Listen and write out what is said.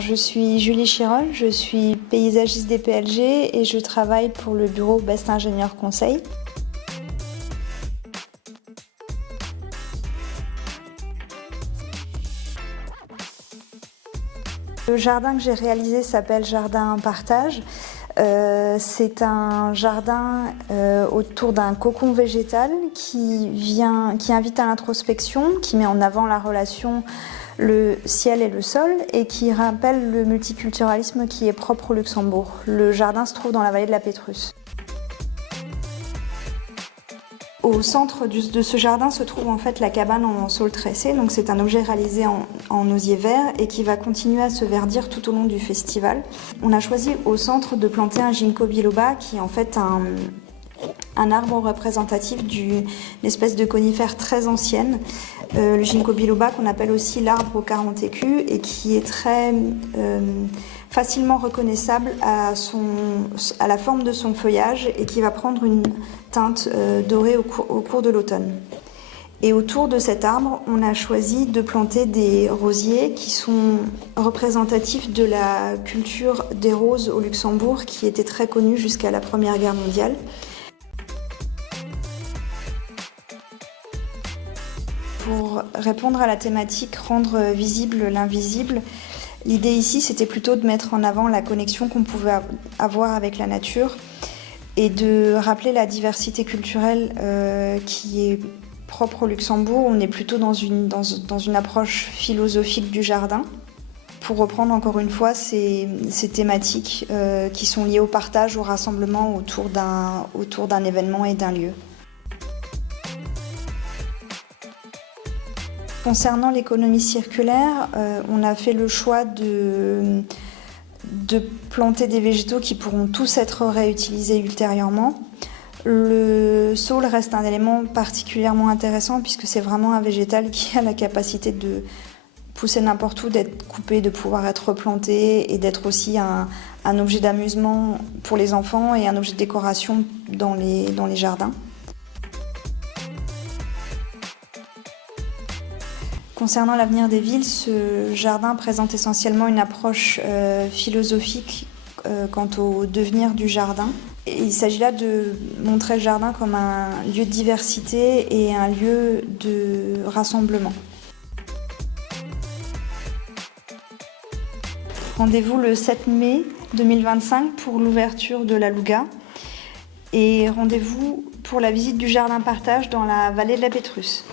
Je suis Julie Chirol, je suis paysagiste des PLG et je travaille pour le bureau Best Ingénieur Conseil. Le jardin que j'ai réalisé s'appelle Jardin Partage. C'est un jardin autour d'un cocon végétal qui invite à l'introspection, qui met en avant la relation le ciel et le sol et qui rappelle le multiculturalisme qui est propre au Luxembourg. Le jardin se trouve dans la vallée de la Pétrus. Au centre de ce jardin se trouve en fait la cabane en saule tressé, donc c'est un objet réalisé en osier vert et qui va continuer à se verdir tout au long du festival. On a choisi au centre de planter un ginkgo biloba qui est en fait un arbre représentatif d'une espèce de conifère très ancienne, le ginkgo biloba qu'on appelle aussi l'arbre aux 40 écus et qui est très facilement reconnaissable à la forme de son feuillage et qui va prendre une teinte dorée au cours de l'automne. Et autour de cet arbre, on a choisi de planter des rosiers qui sont représentatifs de la culture des roses au Luxembourg qui était très connue jusqu'à la Première Guerre mondiale. Pour répondre à la thématique rendre visible l'invisible, l'idée ici c'était plutôt de mettre en avant la connexion qu'on pouvait avoir avec la nature et de rappeler la diversité culturelle qui est propre au Luxembourg. On est plutôt dans une approche philosophique du jardin. Pour reprendre encore une fois ces thématiques qui sont liées au partage, au rassemblement autour d'un événement et d'un lieu. Concernant l'économie circulaire, on a fait le choix de planter des végétaux qui pourront tous être réutilisés ultérieurement. Le saule reste un élément particulièrement intéressant puisque c'est vraiment un végétal qui a la capacité de pousser n'importe où, d'être coupé, de pouvoir être replanté et d'être aussi un objet d'amusement pour les enfants et un objet de décoration dans les jardins. Concernant l'avenir des villes, ce jardin présente essentiellement une approche philosophique quant au devenir du jardin. Et il s'agit là de montrer le jardin comme un lieu de diversité et un lieu de rassemblement. Rendez-vous le 7 mai 2025 pour l'ouverture de la Louga et rendez-vous pour la visite du jardin Partage dans la vallée de la Pétrus.